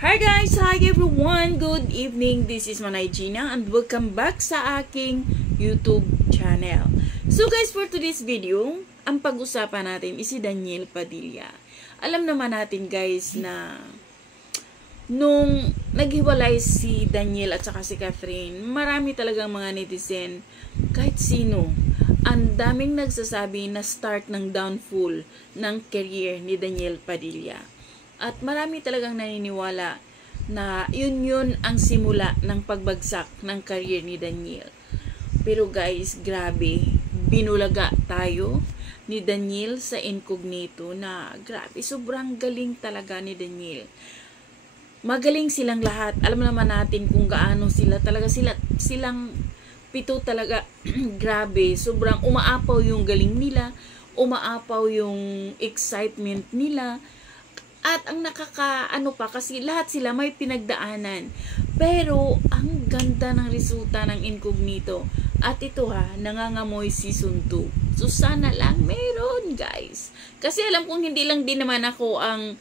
Hi guys! Hi everyone! Good evening! This is Manay Gina and welcome back sa aking YouTube channel. So guys, for today's video, ang pag-usapan natin is si Daniel Padilla. Alam naman natin guys na nung naghiwalay si Daniel at saka si Catherine, marami talagang mga netizen, kahit sino, ang daming nagsasabi na start ng downfall ng career ni Daniel Padilla. At marami talagang naniniwala na yun ang simula ng pagbagsak ng career ni Daniel. Pero guys, grabe, binulaga tayo ni Daniel sa incognito na grabe, sobrang galing talaga ni Daniel. Magaling silang lahat. Alam naman natin kung gaano sila talaga, silang pito talaga. Grabe, sobrang umaapaw yung galing nila, umaapaw yung excitement nila. At ang nakakaano pa, kasi lahat sila may pinagdaanan. Pero ang ganda ng resulta ng incognito. At ito nangangamoy season 2. So sana lang meron guys. Kasi alam kong hindi lang din naman ako ang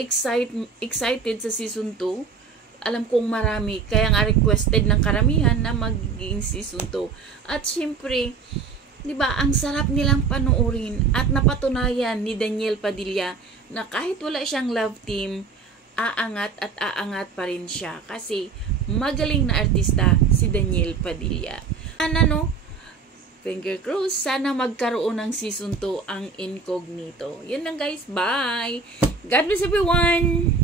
excited sa season 2. Alam kong marami. Kaya nga requested ng karamihan na magiging season 2. At syempre, diba, ang sarap nilang panoorin at napatunayan ni Daniel Padilla na kahit wala siyang love team, aangat at aangat pa rin siya kasi magaling na artista si Daniel Padilla. Finger crossed, sana magkaroon ng season 2 ang incognito. Yun lang guys, bye! God bless everyone!